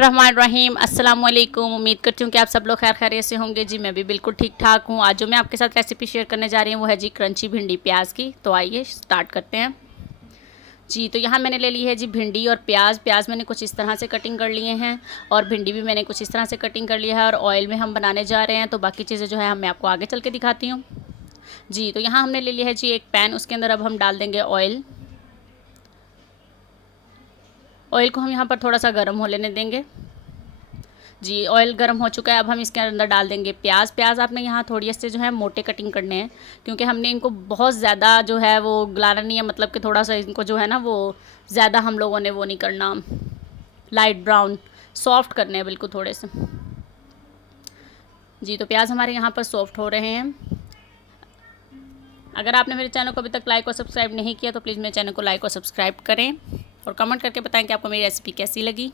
बिस्मिल्लाहिर्रहमानिर्रहीम। अस्सलाम वालेकुम। उम्मीद करती हूँ कि आप सब लोग खैर खैरियत से होंगे। जी मैं भी बिल्कुल ठीक ठाक हूँ। आज जो मैं आपके साथ रेसिपी शेयर करने जा रही हूँ वो है जी क्रंची भिंडी प्याज की। तो आइए स्टार्ट करते हैं। जी तो यहाँ मैंने ले ली है जी भिंडी और प्याज मैंने कुछ इस तरह से कटिंग कर लिए हैं और भिंडी भी मैंने कुछ इस तरह से कटिंग कर लिया है और ऑयल में हम बनाने जा रहे हैं। तो बाकी चीज़ें जो है मैं आपको आगे चल के दिखाती हूँ। जी तो यहाँ हमने ले लिया है जी एक पैन, उसके अंदर अब हम डाल देंगे ऑयल। ऑयल को हम यहाँ पर थोड़ा सा गर्म हो लेने देंगे। जी ऑयल गर्म हो चुका है। अब हम इसके अंदर डाल देंगे प्याज आपने यहाँ थोड़ी से जो है मोटे कटिंग करने हैं, क्योंकि हमने इनको बहुत ज़्यादा जो है वो गलाना नहीं है, मतलब कि थोड़ा सा इनको जो है ना वो ज़्यादा हम लोगों ने वो नहीं करना, लाइट ब्राउन सॉफ्ट करने हैं बिल्कुल थोड़े से। जी तो प्याज हमारे यहाँ पर सॉफ्ट हो रहे हैं। अगर आपने मेरे चैनल को अभी तक लाइक और सब्सक्राइब नहीं किया तो प्लीज़ मेरे चैनल को लाइक और सब्सक्राइब करें और कमेंट करके बताएं कि आपको मेरी रेसिपी कैसी लगी।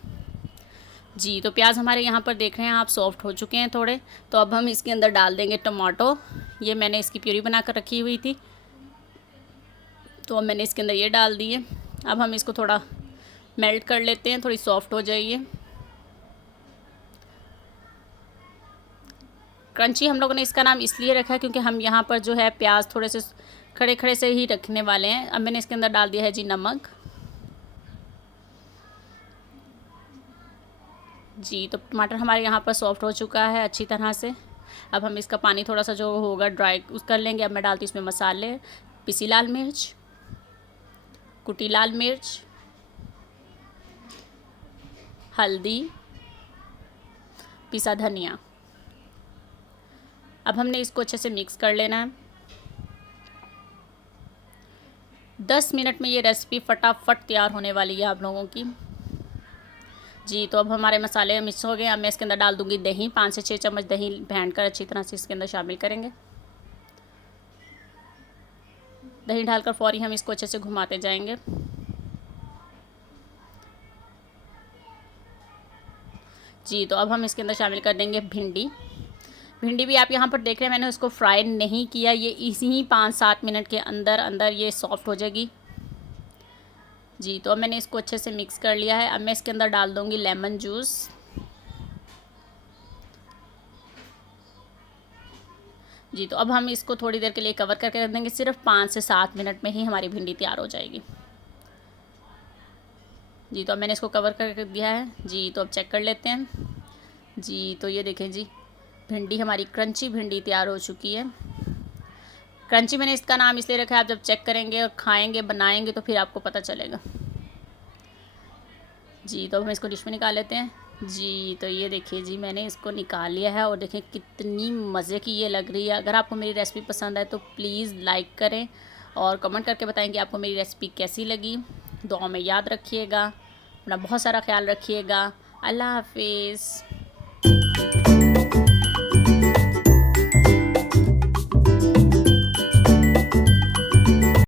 जी तो प्याज हमारे यहाँ पर देख रहे हैं आप सॉफ्ट हो चुके हैं थोड़े। तो अब हम इसके अंदर डाल देंगे टमाटो। ये मैंने इसकी प्यूरी बना कर रखी हुई थी, तो अब मैंने इसके अंदर ये डाल दिए। अब हम इसको थोड़ा मेल्ट कर लेते हैं, थोड़ी सॉफ्ट हो जाइए। क्रंची हम लोगों ने इसका नाम इसलिए रखा है क्योंकि हम यहाँ पर जो है प्याज थोड़े से खड़े खड़े से ही रखने वाले हैं। अब मैंने इसके अंदर डाल दिया है जी नमक। जी तो टमाटर हमारे यहाँ पर सॉफ्ट हो चुका है अच्छी तरह से। अब हम इसका पानी थोड़ा सा जो होगा ड्राई उस कर लेंगे। अब मैं डालती हूँ इसमें मसाले, पिसी लाल मिर्च, कुटी लाल मिर्च, हल्दी, पिसा धनिया। अब हमने इसको अच्छे से मिक्स कर लेना है। 10 मिनट में ये रेसिपी फटाफट तैयार होने वाली है आप लोगों की। जी तो अब हमारे मसाले मिक्स हो गए। अब मैं इसके अंदर डाल दूँगी दही। 5 से 6 चम्मच दही फेंट कर अच्छी तरह से इसके अंदर शामिल करेंगे। दही डालकर फ़ौरी हम इसको अच्छे से घुमाते जाएंगे। जी तो अब हम इसके अंदर शामिल कर देंगे भिंडी। भिंडी भी आप यहाँ पर देख रहे हैं मैंने उसको फ्राई नहीं किया, ये इसी ही 5-7 मिनट के अंदर अंदर ये सॉफ्ट हो जाएगी। जी तो अब मैंने इसको अच्छे से मिक्स कर लिया है। अब मैं इसके अंदर डाल दूँगी लेमन जूस। जी तो अब हम इसको थोड़ी देर के लिए कवर करके रख देंगे। सिर्फ 5 से 7 मिनट में ही हमारी भिंडी तैयार हो जाएगी। जी तो अब मैंने इसको कवर करके दिया है। जी तो अब चेक कर लेते हैं। जी तो ये देखें जी भिंडी हमारी क्रंची भिंडी तैयार हो चुकी है। क्रंची मैंने इसका नाम इसलिए रखा है, आप जब चेक करेंगे और खाएंगे बनाएंगे तो फिर आपको पता चलेगा। जी तो अब हम इसको डिश में निकाल लेते हैं। जी तो ये देखिए जी मैंने इसको निकाल लिया है और देखें कितनी मज़े की ये लग रही है। अगर आपको मेरी रेसिपी पसंद आए तो प्लीज़ लाइक करें और कमेंट करके बताएं कि आपको मेरी रेसिपी कैसी लगी। दुआ में याद रखिएगा, अपना बहुत सारा ख्याल रखिएगा। अल्लाह हाफिज़।